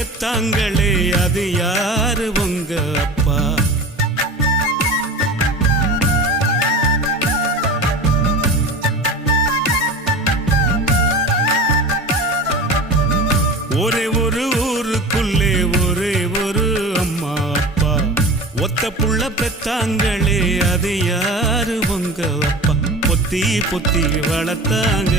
பெத்தாங்களே அது யாரு உங்க அப்பா? ஒரே ஒரு ஊருக்குள்ளே ஒரே ஒரு அம்மா அப்பா, ஒத்த புள்ள பெத்தாங்களே அது யாரு உங்க அப்பா? பொத்தி பொத்தி வளர்த்தாங்க.